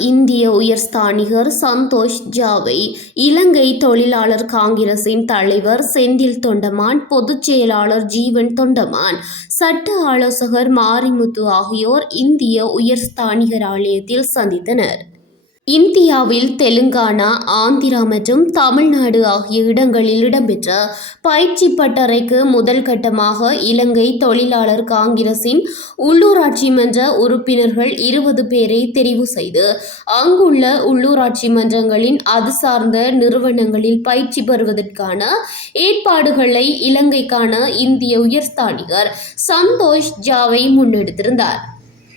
இந்திய உயர்ஸ்தானிகர் சந்தோஷ் ஜாவை இலங்கை தொழிலாளர் காங்கிரசின் தலைவர் செந்தில் தொண்டமான், பொதுச் செயலாளர் ஜீவன் தொண்டமான், சட்ட ஆலோசகர் மாரிமுத்து ஆகியோர் இந்திய உயர்ஸ்தானிகர் ஆலயத்தில் சந்தித்தனர். இந்தியாவில் தெலுங்கானா, ஆந்திரா மற்றும் தமிழ்நாடு ஆகிய இடங்களில் இடம்பெற்ற பயிற்சி பட்டறைக்கு முதல் கட்டமாக இலங்கை தொழிலாளர் காங்கிரசின் உள்ளூராட்சி மன்ற உறுப்பினர்கள் 20 பேரை தெரிவு செய்து அங்குள்ள உள்ளூராட்சி மன்றங்களின் அது சார்ந்த நிறுவனங்களில் பயிற்சி பெறுவதற்கான ஏற்பாடுகளை இலங்கைக்கான இந்திய உயர்ஸ்தானிகர் சந்தோஷ் ஜாவை முன்னெடுத்திருந்தார்.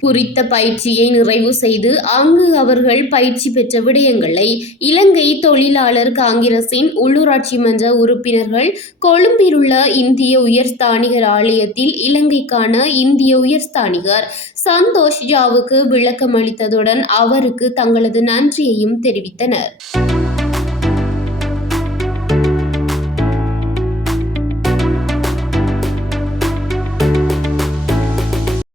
குறித்த பயிற்சியை நிறைவு செய்து அங்கு அவர்கள் பயிற்சி பெற்ற விடயங்களை இலங்கை தொழிலாளர் காங்கிரசின் உள்ளூராட்சி மன்ற உறுப்பினர்கள் கொழும்பிலுள்ள இந்திய உயர்ஸ்தானிகர் ஆலயத்தில் இலங்கைக்கான இந்திய உயர்ஸ்தானிகர் சந்தோஷ் ஜாவுக்கு விளக்கம் அளித்ததுடன் அவருக்கு தங்களது நன்றியையும் தெரிவித்தனர்.